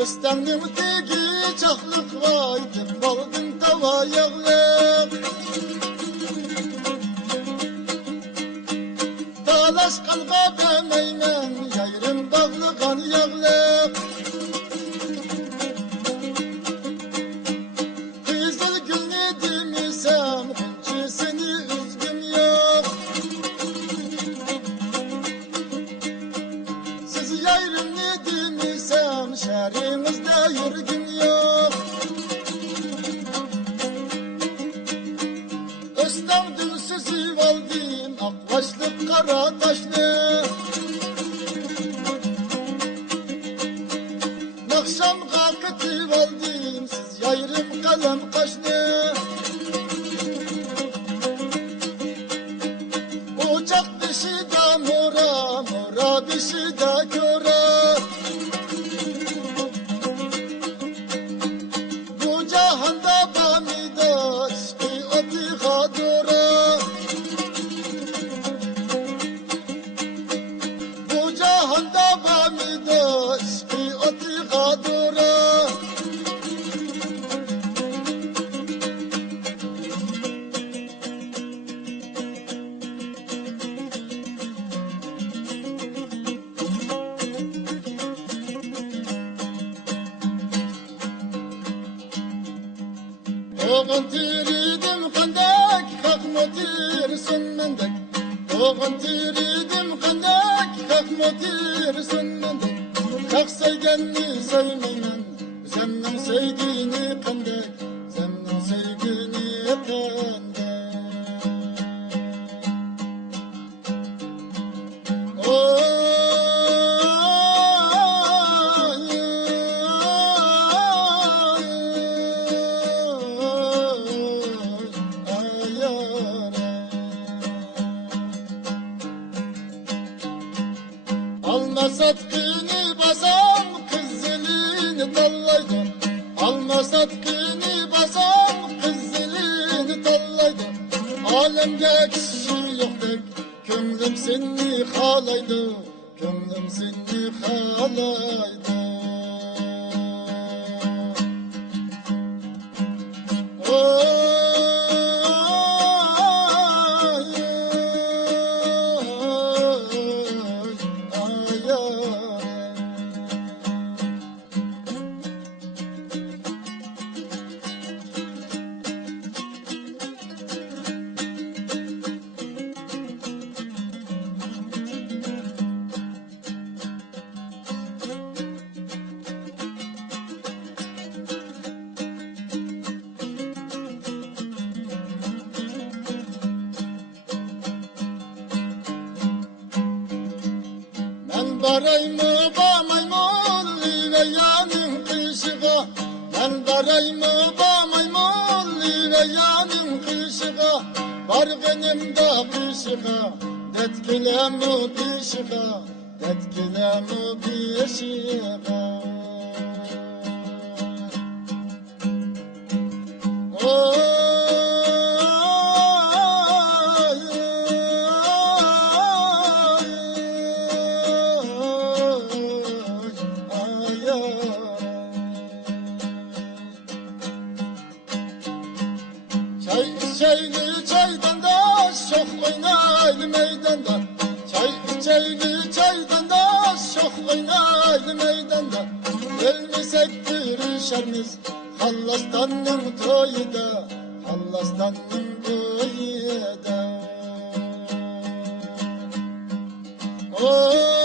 Östendim teki çaklık vaydı, baldım tava yağlık. Dalaş kalba demeymen, yayrım bağlı kan yağlık. Kızıl gülünü demisem, hüncesini üzgün yok. Siz yayrım ne demisem, şehrimizde yürgün yok. Östendim sizi valdim, akbaşlık kara taşlı. Akşam kalkıtı valdim, siz yayrım kalem kaşlı. Ocak dışı da mora, mora dışı da köre. Bu cahanda bamida, şkı oti khadora. Bu cahanda bamida, şkı oti khadora. Oğun tiridim kandak, kalkma tirsin mendek. Oğun tiridim kandak, kalkma tirsin mendek. Kalk sevgenni sevmeymen, senin sevdiğini kandak, senin sevdiğini kandak. Alma satkını basam, kız elini tallaydı. Alma satkını basam, kız elini tallaydı. Alemde kişi yok dek, kömlüm seni halaydı. Kömlüm seni halaydı. Barayma ba maymunli ve yanım kışığa. Ben barayma ba maymunli ve yanım kışığa. Var benim de kışığa, detkilemu pişiğa, detkilemu pişiğa. İçeyli çaydan da şok oynaylı meydanda. Çay içeyli çaydan da şok oynaylı meydanda. El mi sektirişermiz Hallastan'ın toyida, Hallastan'ın toyida. Oh